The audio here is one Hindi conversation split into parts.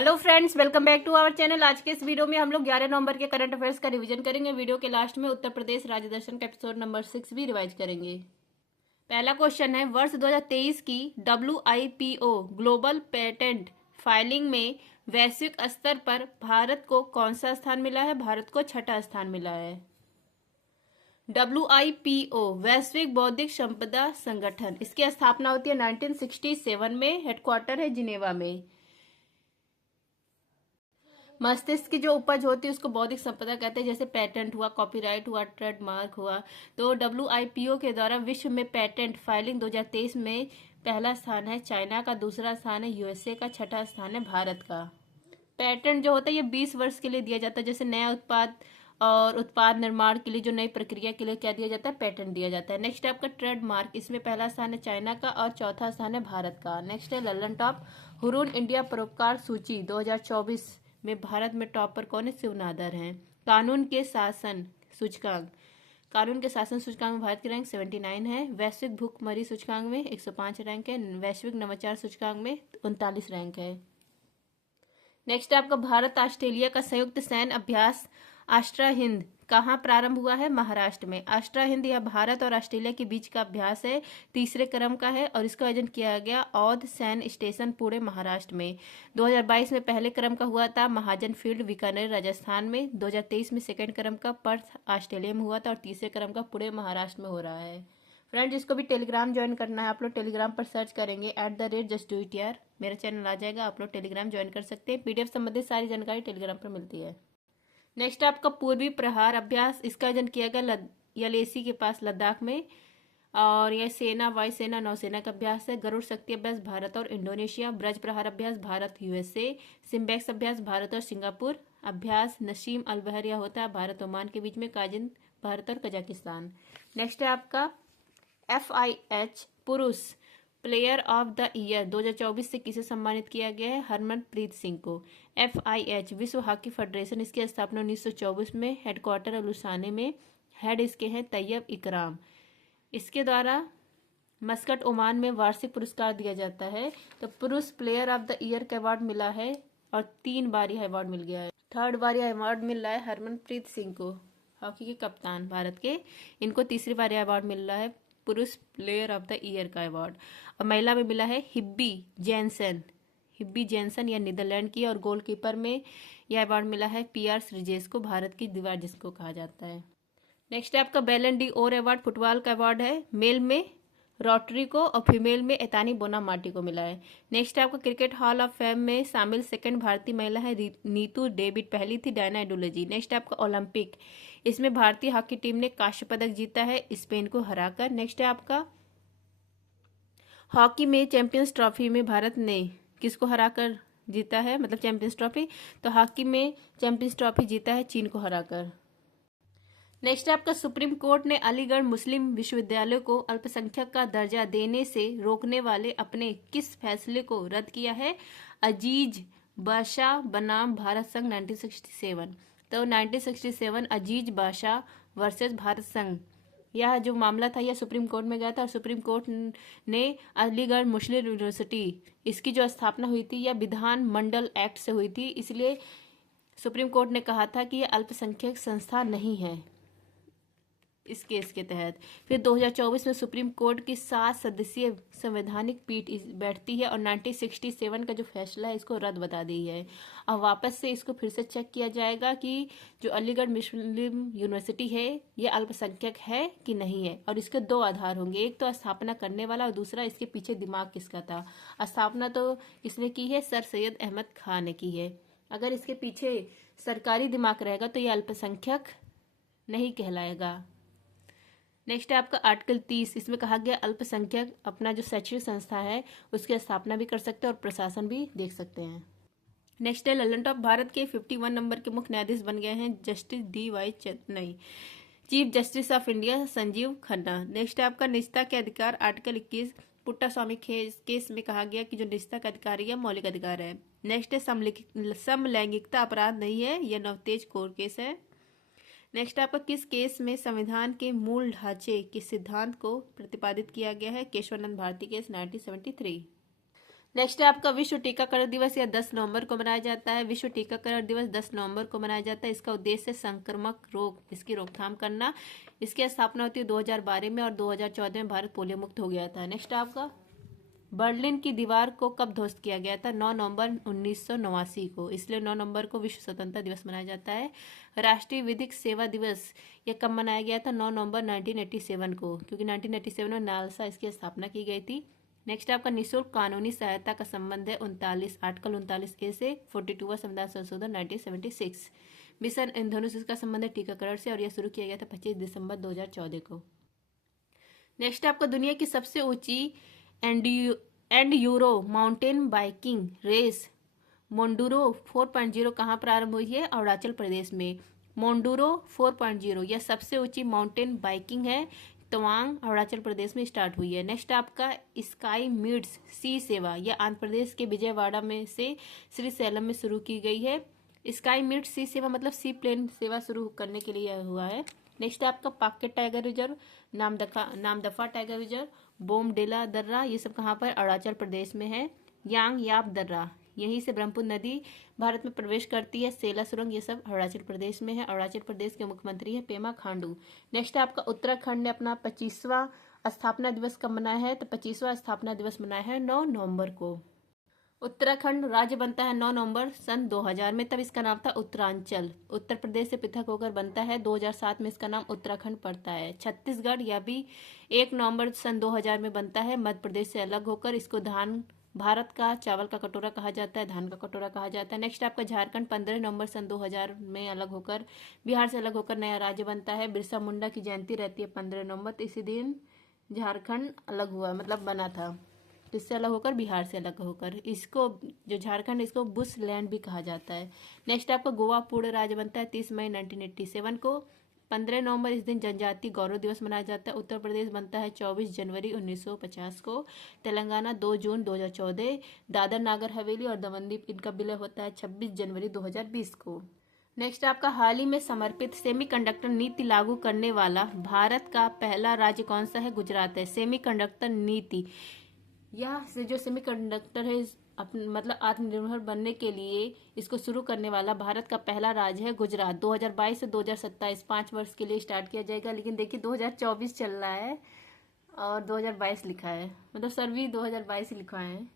Hello friends, welcome back to our channel. आज के इस वीडियो में हम लोग 11 नवंबर के करंट अफेयर्स का रिवीजन करेंगे। वीडियो के लास्ट में उत्तर प्रदेश राज्य दर्शन का एपिसोड नंबर 6 भी रिवाइज करेंगे। पहला क्वेश्चन है, वर्ष 2023 की WIPO ग्लोबल पेटेंट फाइलिंग में वैश्विक स्तर पर भारत को कौन सा स्थान मिला है? भारत को छठा स्थान मिला है। WIPO वैश्विक बौद्धिक संपदा संगठन, इसकी स्थापना होती है 1967 में। हेडक्वार्टर है जिनेवा में। मस्तिष्क की जो उपज होती है उसको बौद्धिक संपदा कहते हैं, जैसे पेटेंट हुआ, कॉपीराइट हुआ, ट्रेडमार्क हुआ। तो WIPO के द्वारा विश्व में पेटेंट फाइलिंग 2023 में पहला स्थान है चाइना का, दूसरा स्थान है USA का, छठा स्थान है भारत का। पेटेंट जो होता है ये 20 वर्ष के लिए दिया जाता है। जैसे नया उत्पाद और उत्पाद निर्माण के लिए जो नई प्रक्रिया के लिए क्या दिया जाता है? पेटेंट दिया जाता है। नेक्स्ट है आपका ट्रेडमार्क, इसमें पहला स्थान है चाइना का और चौथा स्थान है भारत का। नेक्स्ट है ललन टॉप हुरून इंडिया परोपकार सूची 2024 में भारत में टॉप पर कौन है? शिव नादर हैं। कानून के शासन सूचकांक, कानून के शासन सूचकांक में भारत की रैंक 79 है। वैश्विक भूखमरी सूचकांक में 105 रैंक है। वैश्विक नवाचार सूचकांक में 39 रैंक है। नेक्स्ट आपका भारत ऑस्ट्रेलिया का संयुक्त सैन्य अभ्यास आस्ट्रा हिंद कहाँ प्रारंभ हुआ है? महाराष्ट्र में। आस्ट्रा हिंद यह भारत और ऑस्ट्रेलिया के बीच का अभ्यास है, तीसरे क्रम का है और इसका आयोजन किया गया औध सैन्य स्टेशन पुणे महाराष्ट्र में। 2022 में पहले क्रम का हुआ था महाजन फील्ड बीकानेर राजस्थान में। 2023 में सेकेंड क्रम का पर्थ ऑस्ट्रेलिया में हुआ था और तीसरे क्रम का पुणे महाराष्ट्र में हो रहा है। फ्रेंड्स, जिसको भी टेलीग्राम ज्वाइन करना है आप लोग टेलीग्राम पर सर्च करेंगे @justdoityar, मेरा चैनल आ जाएगा। आप लोग टेलीग्राम ज्वाइन कर सकते हैं। PDF संबंधित सारी जानकारी टेलीग्राम पर मिलती है। नेक्स्ट आपका पूर्वी प्रहार अभ्यास, इसका आयोजन किया गया यलेसी के पास लद्दाख में और यह सेना, वायुसेना, नौसेना का अभ्यास है। गरुड़ शक्ति अभ्यास भारत और इंडोनेशिया। ब्रज प्रहार अभ्यास भारत USA। सिम्बेक्स अभ्यास भारत और सिंगापुर। अभ्यास नसीम अल बहरिया होता है भारत ओमान के बीच में। काजिन भारत और कजाकिस्तान। नेक्स्ट है आपका FIH पुरुष प्लेयर ऑफ द ईयर 2024 से किसे सम्मानित किया गया है? हरमनप्रीत सिंह को। FIH विश्व हॉकी फेडरेशन, इसकी स्थापना 1924 में। हेडक्वार्टर है लुसाने में। हेड इसके हैं तैयब इकराम। इसके द्वारा मस्कट ओमान में वार्षिक पुरस्कार दिया जाता है। तो पुरुष प्लेयर ऑफ द ईयर का अवार्ड मिला है और 3 बार यह अवार्ड मिल गया है। 3rd बार यह अवार्ड मिल रहा है हरमनप्रीत सिंह को, हॉकी के कप्तान भारत के। इनको 3री बार यह अवार्ड मिल रहा है पुरुष प्लेयर ऑफ द ईयर का अवार्ड। और महिला में मिला है हिब्बी जेंसन, यह नीदरलैंड की। और गोलकीपर में यह अवार्ड मिला है PR श्रीजेश को, भारत की दीवार जिसको कहा जाता है। नेक्स्ट है आपका बैलन डी ओर अवार्ड फुटबॉल का अवार्ड है। मेल में रोटरी को और फीमेल में एतानी बोनामाटी को मिला है। नेक्स्ट आपका क्रिकेट हॉल ऑफ फेम में शामिल सेकंड भारतीय महिला है नीतू डेविड, पहली थी डायना एडोलॉजी। नेक्स्ट आपका ओलंपिक, इसमें भारतीय हॉकी टीम ने कांस्य पदक जीता है स्पेन को हराकर। नेक्स्ट है आपका हॉकी में चैंपियंस ट्रॉफी में भारत ने किसको हराकर जीता है, मतलब चैंपियंस ट्रॉफी? तो हॉकी में चैंपियंस ट्रॉफी जीता है चीन को हराकर। नेक्स्ट आपका सुप्रीम कोर्ट ने अलीगढ़ मुस्लिम विश्वविद्यालय को अल्पसंख्यक का दर्जा देने से रोकने वाले अपने किस फैसले को रद्द किया है? अजीज बादशाह बनाम भारत संघ 1967। तो 1967 अजीज बादशाह वर्सेस भारत संघ, यह जो मामला था यह सुप्रीम कोर्ट में गया था और सुप्रीम कोर्ट ने अलीगढ़ मुस्लिम यूनिवर्सिटी, इसकी जो स्थापना हुई थी यह विधान मंडल एक्ट से हुई थी, इसलिए सुप्रीम कोर्ट ने कहा था कि यह अल्पसंख्यक संस्था नहीं है इस केस के तहत। फिर 2024 में सुप्रीम कोर्ट की 7 सदस्यीय संवैधानिक पीठ बैठती है और 1967 का जो फैसला है इसको रद्द बता दी है। अब वापस से इसको फिर से चेक किया जाएगा कि जो अलीगढ़ मुस्लिम यूनिवर्सिटी है ये अल्पसंख्यक है कि नहीं है। और इसके 2 आधार होंगे, एक तो स्थापना करने वाला और दूसरा इसके पीछे दिमाग किसका था। स्थापना तो किसने की है? सर सैयद अहमद खान ने की है। अगर इसके पीछे सरकारी दिमाग रहेगा तो ये अल्पसंख्यक नहीं कहलाएगा। नेक्स्ट है आपका आर्टिकल 30, इसमें कहा गया अल्पसंख्यक अपना जो शैक्षणिक संस्था है उसकी स्थापना भी कर सकते हैं और प्रशासन भी देख सकते हैं। नेक्स्ट है ललन टॉप भारत के 51 नंबर के मुख्य न्यायाधीश बन गए हैं justice DY Chennai. Chief justice of India Sanjeev Khanna. Next है आपका निजता के अधिकार आर्टिकल 21 पुट्टा स्वामी केस में कहा गया कि जो निजता का अधिकार है मौलिक अधिकार है। नेक्स्ट है समलैंगिकता अपराध नहीं है, यह नवतेज कोर केस है। नेक्स्ट आपका किस केस में संविधान के मूल ढांचे के सिद्धांत को प्रतिपादित किया गया है? केशवानंद भारती केस 1973। नेक्स्ट है आपका विश्व टीकाकरण दिवस, या 10 नवंबर को मनाया जाता है। विश्व टीकाकरण दिवस 10 नवंबर को मनाया जाता है। इसका उद्देश्य संक्रामक रोग इसकी रोकथाम करना। इसकी स्थापना होती है 2012 में और 2014 में भारत पोलियो मुक्त हो गया था। नेक्स्ट आपका बर्लिन की दीवार को कब ध्वस्त किया गया था? 9 नवंबर 1989 को, इसलिए 9 नवंबर को विश्व स्वतंत्रता दिवस मनाया जाता है। राष्ट्रीय विधिक सेवा दिवस ये कब मनाया गया था? 9 नवंबर 1987 को, क्योंकि 1987 में नालसा इसकी स्थापना की गई थी। नेक्स्ट आपका निःशुल्क कानूनी सहायता का संबंध है आर्टिकल 39A से 42वां संविधान संशोधन 1976। मिशन इंद्रधनुष इसका संबंध है टीकाकरण से, और यह शुरू किया गया था 25 दिसंबर 2014 को। नेक्स्ट आपका दुनिया की सबसे ऊंची enduro mountain biking race मोंडूरो 4.0 कहाँ प्रारंभ हुई है? अरुणाचल प्रदेश में। मोंडूरो 4.0 यह सबसे ऊंची माउंटेन बाइकिंग है, तवांग अरुणाचल प्रदेश में स्टार्ट हुई है। नेक्स्ट आपका स्काई मीट्स सी सेवा, यह आंध्र प्रदेश के विजयवाड़ा में से श्रीशैलम में शुरू की गई है। स्काई मीट्स सी सेवा मतलब सी प्लेन सेवा शुरू करने के लिए हुआ है। नेक्स्ट आपका Pakke tiger reserve, Namdapha tiger reserve, Bomdila दर्रा, ये सब कहाँ पर? अरुणाचल प्रदेश में है। यांग याप दर्रा, यहीं से ब्रह्मपुत्र नदी भारत में प्रवेश करती है। सेला सुरंग, ये सब अरुणाचल प्रदेश में है। अरुणाचल प्रदेश के मुख्यमंत्री है पेमा खांडू। नेक्स्ट आपका उत्तराखंड ने अपना 25वां स्थापना दिवस कब मनाया है? तो 25वां स्थापना दिवस मनाया है 9 नवंबर को। उत्तराखंड राज्य बनता है 9 नवंबर सन 2000 में, तब इसका नाम था उत्तरांचल। उत्तर प्रदेश से पृथक होकर बनता है 2007 में, इसका नाम उत्तराखंड पड़ता है। छत्तीसगढ़ यह भी 1 नवंबर सन 2000 में बनता है, मध्य प्रदेश से अलग होकर। इसको धान भारत का चावल का कटोरा कहा जाता है, धान का कटोरा कहा जाता है। नेक्स्ट आपका झारखंड 15 नवंबर सन 2000 में अलग होकर बिहार से अलग होकर नया राज्य बनता है। बिरसा मुंडा की जयंती रहती है 15 नवंबर, तो इसी दिन झारखंड अलग हुआ, मतलब बना था, इससे अलग होकर, बिहार से अलग होकर। इसको जो झारखंड, इसको बुश लैंड भी कहा जाता है। नेक्स्ट आपका गोवा पूर्ण राज्य बनता है 30 मई 1987 को। 15 नवंबर इस दिन जनजातीय गौरव दिवस मनाया जाता है। उत्तर प्रदेश बनता है 24 जनवरी 1950 को। तेलंगाना 2 जून 2014। दादर नागर हवेली और दमन दीव इनका विलय होता है 26 जनवरी 2020 को। नेक्स्ट आपका हाल ही में समर्पित सेमीकंडक्टर नीति लागू करने वाला भारत का पहला राज्य कौन सा है? गुजरात है। सेमीकंडक्टर नीति, यह से जो सेमीकंडक्टर है मतलब आत्मनिर्भर बनने के लिए इसको शुरू करने वाला भारत का पहला राज्य है गुजरात। 2022 से 2027 5 वर्ष के लिए स्टार्ट किया जाएगा, लेकिन देखिए 2024 चल रहा है और 2022 लिखा है, मतलब सर्वी 2022 लिखा है।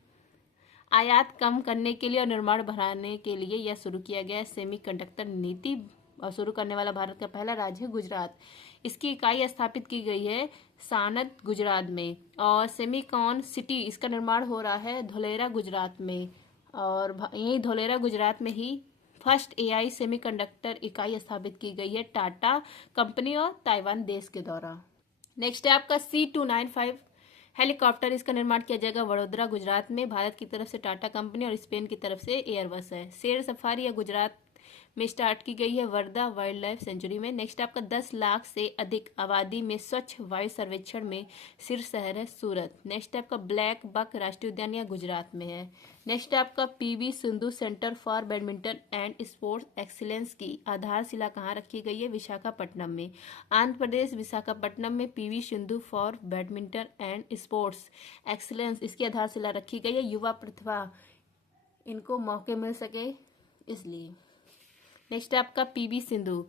आयात कम करने के लिए और निर्माण बढ़ाने के लिए यह शुरू किया गया है सेमीकंडक्टर नीति, और शुरू करने वाला भारत का पहला राज्य है गुजरात। इसकी इकाई स्थापित की गई है सानद गुजरात में, और सेमीकॉन सिटी इसका निर्माण हो रहा है धोलेरा गुजरात में, और यही धोलेरा गुजरात में ही फर्स्ट एआई सेमीकंडक्टर इकाई स्थापित की गई है टाटा कंपनी और ताइवान देश के द्वारा। नेक्स्ट है आपका C295 हेलीकॉप्टर, इसका निर्माण किया जाएगा वडोदरा गुजरात में। भारत की तरफ से टाटा कंपनी और स्पेन की तरफ से एयरबस है। शेर सफारी या गुजरात में स्टार्ट की गई है वर्धा वाइल्ड लाइफ सेंचुरी में। नेक्स्ट आपका 10 लाख से अधिक आबादी में स्वच्छ वायु सर्वेक्षण में शीर्ष शहर है सूरत। नेक्स्ट आपका ब्लैक बक राष्ट्रीय उद्यान या गुजरात में है। नेक्स्ट आपका PV Sindhu centre for badminton and sports excellence की आधारशिला कहाँ रखी गई है? विशाखापट्टनम में। आंध्र प्रदेश विशाखापट्टनम में PV Sindhu for badminton and sports excellence इसकी आधारशिला रखी गई है। युवा प्रतिभा इनको मौके मिल सके इसलिए। नेक्स्ट आपका PV सिंधु,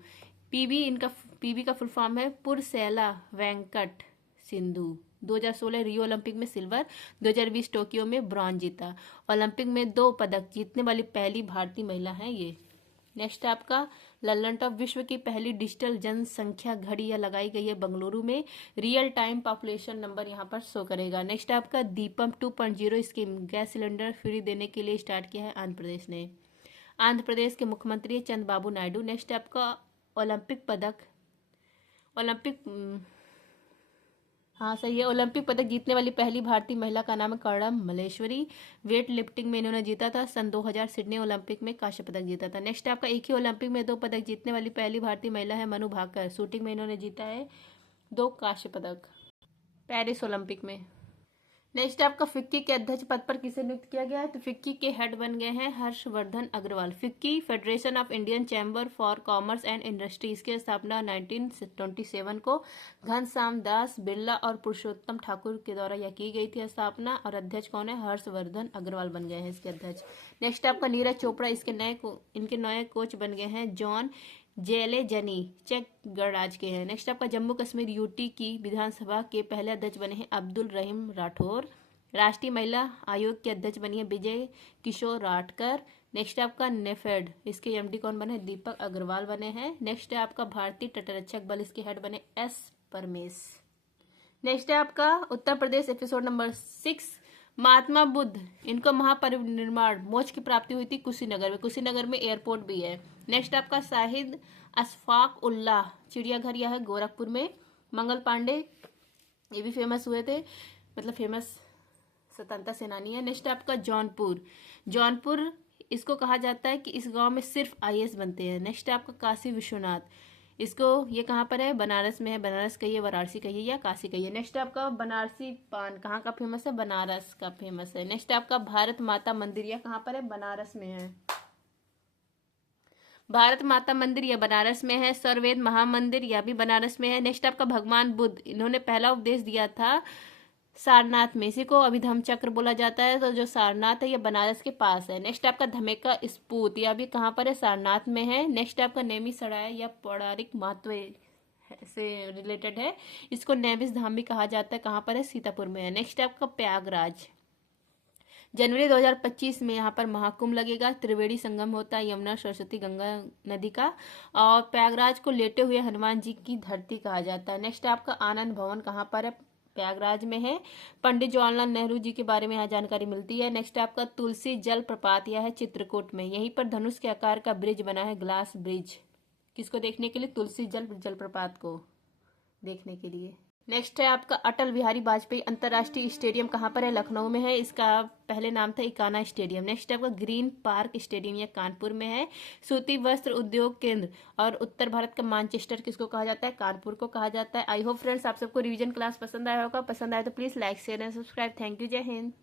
पीवी का फुल फॉर्म है पुरसेला वेंकट सिंधु। 2016 रियो ओलंपिक में सिल्वर, 2020 टोक्यो में ब्रॉन्ज जीता। ओलंपिक में 2 पदक जीतने वाली पहली भारतीय महिला है ये। नेक्स्ट आपका लल्लन टॉप, विश्व की पहली डिजिटल जनसंख्या घड़ी यह लगाई गई है बेंगलुरु में। रियल टाइम पॉपुलेशन नंबर यहाँ पर शो करेगा। नेक्स्ट आपका Deepam 2.0 scheme, gas cylinder free देने के लिए स्टार्ट किया है आंध्र प्रदेश ने। आंध्र प्रदेश के मुख्यमंत्री चंद्रबाबू नायडू। नेक्स्ट आपका ओलंपिक पदक, हाँ सही है, ओलंपिक पदक जीतने वाली पहली भारतीय महिला का नाम है कर्णम मल्लेश्वरी। वेट लिफ्टिंग में इन्होंने जीता था सन 2000 सिडनी ओलंपिक में कांस्य पदक जीता था। नेक्स्ट आपका एक ही ओलंपिक में 2 पदक जीतने वाली पहली भारतीय महिला है मनु भाकर। शूटिंग में इन्होंने जीता है 2 कांस्य पदक पेरिस ओलंपिक में। नेक्स्ट आपका फिक्की के अध्यक्ष पद पर किसे नियुक्त किया गया है? तो फिक्की के हेड बन गए हैं Harshvardhan Agarwal. FICCI federation of Indian chamber for commerce and industry, इसकी स्थापना 1927 को घनश्याम दास बिरला और पुरुषोत्तम ठाकुर के द्वारा यह की गई थी स्थापना, और अध्यक्ष कौन है? हर्षवर्धन अग्रवाल बन गए हैं इसके अध्यक्ष। नेक्स्ट आपका नीरज चोपड़ा, इनके नए कोच बन गए हैं जॉन जेलेजनी, चेक गणराज्य के हैं। नेक्स्ट आपका जम्मू कश्मीर यूटी की विधानसभा के पहले अध्यक्ष बने हैं अब्दुल रहीम राठौर। राष्ट्रीय महिला आयोग के अध्यक्ष बनी है विजय किशोर राठकर। नेक्स्ट आपका नेफेड, इसके एमडी कौन बने? दीपक अग्रवाल बने हैं। नेक्स्ट है आपका भारतीय तटरक्षक बल, इसके हेड बने एस परमेश। नेक्स्ट है आपका उत्तर प्रदेश, एपिसोड नंबर 6। महात्मा बुद्ध, इनको महापरिनिर्वाण मोक्ष की प्राप्ति हुई थी कुशीनगर में। कुशीनगर में एयरपोर्ट भी है। नेक्स्ट आपका शाहिद अशफाक उल्लाह चिड़ियाघर यह है गोरखपुर में। मंगल पांडे, ये भी फेमस हुए थे, मतलब फेमस स्वतंत्रता सेनानी है। नेक्स्ट आपका जौनपुर, जौनपुर इसको कहा जाता है कि इस गांव में सिर्फ आईएएस बनते हैं। नेक्स्ट आपका काशी विश्वनाथ, इसको ये कहाँ पर है? बनारस में है। बनारस कहिए, वाराणसी कहिए या काशी कहिए। नेक्स्ट आपका बनारसी पान कहाँ का फेमस है? बनारस का फेमस है। नेक्स्ट आपका भारत माता मंदिर, यह कहाँ पर है? बनारस में है। भारत माता मंदिर यह बनारस में है। सर्ववेद महामंदिर यह भी बनारस में है। नेक्स्ट आपका भगवान बुद्ध, इन्होंने पहला उपदेश दिया था सारनाथ में, इसी को अभिधम्म चक्र बोला जाता है। तो जो सारनाथ है ये बनारस के पास है। नेक्स्ट आपका धमेका स्पूत, यह भी कहाँ पर है? सारनाथ में है। नेक्स्ट आपका नेमी सराय या पौराणिक महत्व से रिलेटेड है, इसको नैमिष धाम भी कहा जाता है। कहाँ पर है? सीतापुर में है। नेक्स्ट आपका प्रयागराज, जनवरी 2025 में यहाँ पर महाकुंभ लगेगा। त्रिवेणी संगम होता है यमुना सरस्वती गंगा नदी का। और प्रयागराज को लेटे हुए हनुमान जी की धरती कहा जाता है। नेक्स्ट आपका आनंद भवन कहाँ पर है? प्रयागराज में है। पंडित जवाहरलाल नेहरू जी के बारे में यहाँ जानकारी मिलती है। नेक्स्ट आपका तुलसी जल प्रपात, यह है चित्रकूट में। यहीं पर धनुष के आकार का ब्रिज बना है, ग्लास ब्रिज, किसको देखने के लिए? तुलसी जलप्रपात को देखने के लिए। नेक्स्ट है आपका अटल बिहारी वाजपेयी अंतर्राष्ट्रीय स्टेडियम कहाँ पर है? लखनऊ में है। इसका पहले नाम था इकाना स्टेडियम। नेक्स्ट आपका ग्रीन पार्क स्टेडियम, यह कानपुर में है। सूती वस्त्र उद्योग केंद्र और उत्तर भारत का मैनचेस्टर किसको कहा जाता है? कानपुर को कहा जाता है। आई होप फ्रेंड्स आप सबको रिवीजन क्लास पसंद आया होगा। पसंद आया तो please like share and subscribe. Thank you, जय हिंद।